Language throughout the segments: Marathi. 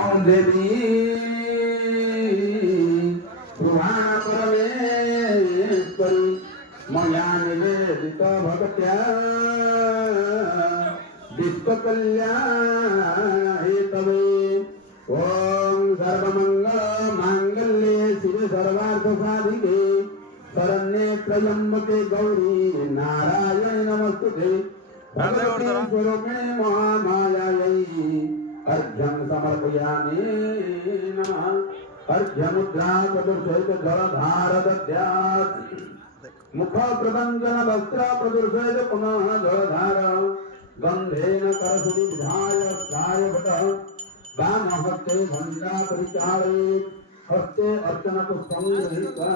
देवी पुराण परमेश्वरी मया निवेदित भक्त्या विश्वकल्याणहेतवे ओम सर्वमंगल मांगल्ये शिवे सर्वार्थ साधिके शरण्ये त्र्यंबके गौरी नारायणे नमस्तुते भगवते स्वरूपिणे महामायायै अर्घ्यं समर्पयामि नमः अर्घ्यमुद्रा प्रदर्शयित जलधार दद्यात् मुख प्रदञ्जन वस्त्र प्रदर्शयित पुनः जलधार गन्धेन करसुति विधाय कार्यवतः वामहस्ते घण्टा परिचालयेत् हस्ते अर्चन पुष्पं गृहीत्वा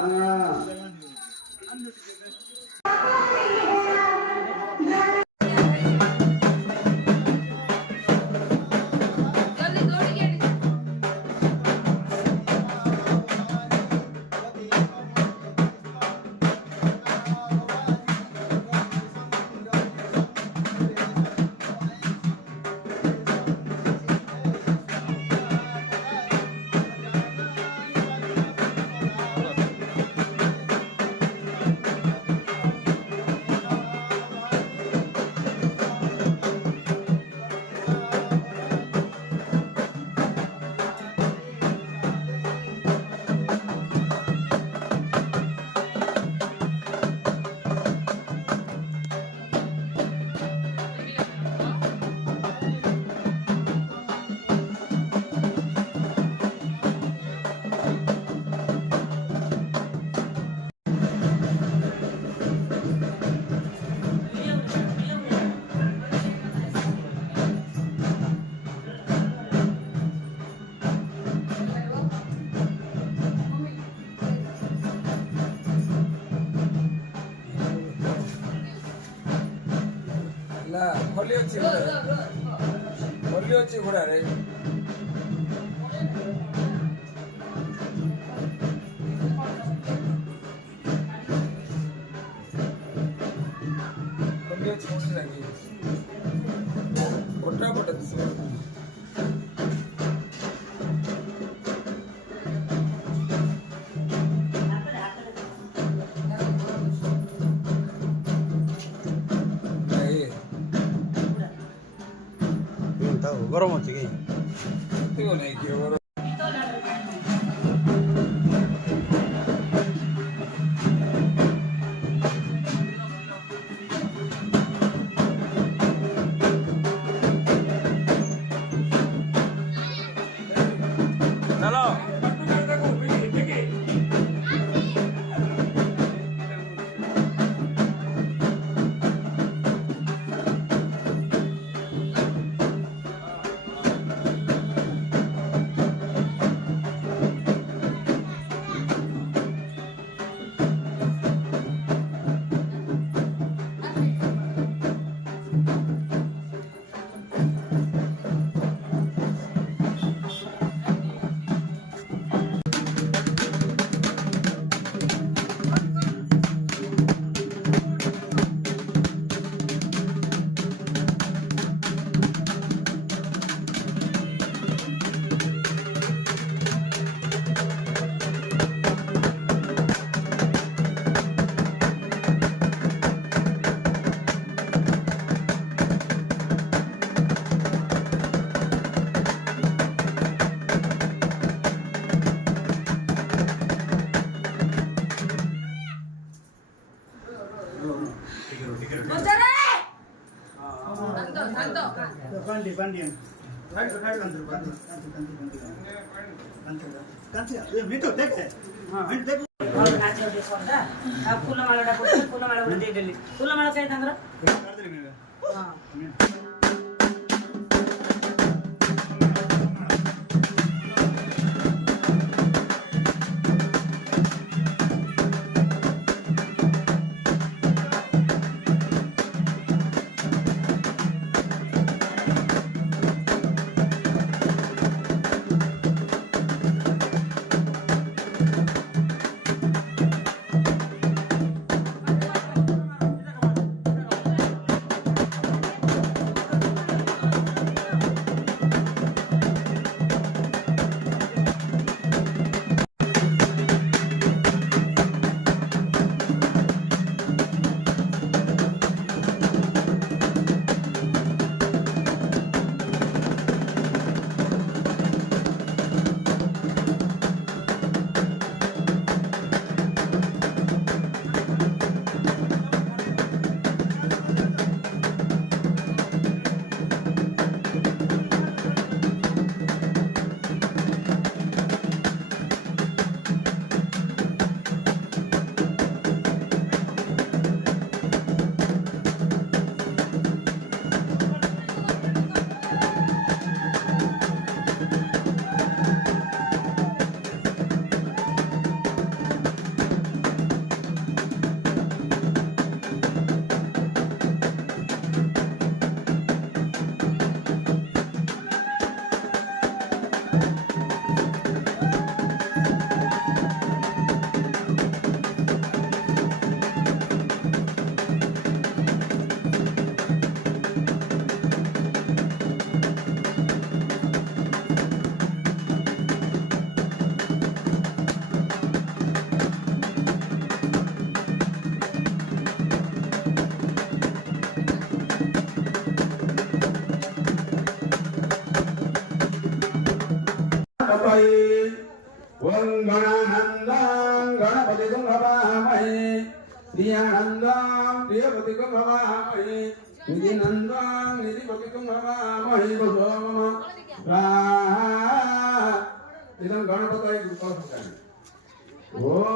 వచ్చి కూడా రే కొట్టా పట్టదు गरम होती गई क्यों नहीं किया चलो फूलमाला चाहिए तंग्र गणपतये ओं गणानन्दं गणपतिं हवामहे प्रियानन्दं प्रियपतिं हवामहे निधिनन्दं निधिपतिं हवामहे सोमम स्वाहा इदं गणपतये कृपा ओम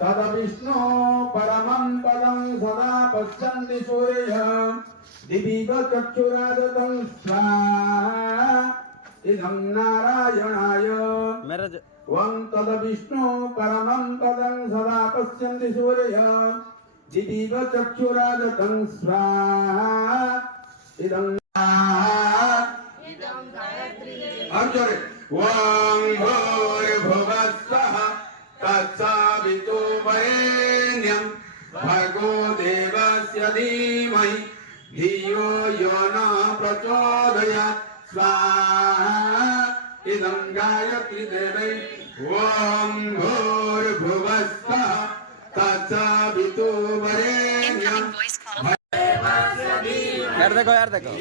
तदविष्णु परमं पदं सदा पश्यन्ति सूर्यः दिवीव चक्षुरादतं स्वाहा इदं नारायणाय मैरिज ओम तदविष्णु परमं पदं सदा पश्यन्ति सूर्यः दिवीव चक्षुरादतं स्वाहा इदं अक्षरे ओम भूर्भुवस्सः तत्सवितुर्वरेण्यं भर्गो देवस्य धीमहि धियो यो न प्रचोदयात् स्वाहा इदं गायत्री देवै ओम भूर्भुवस्सः तत्सवितुर्वरेण्यं यार देखो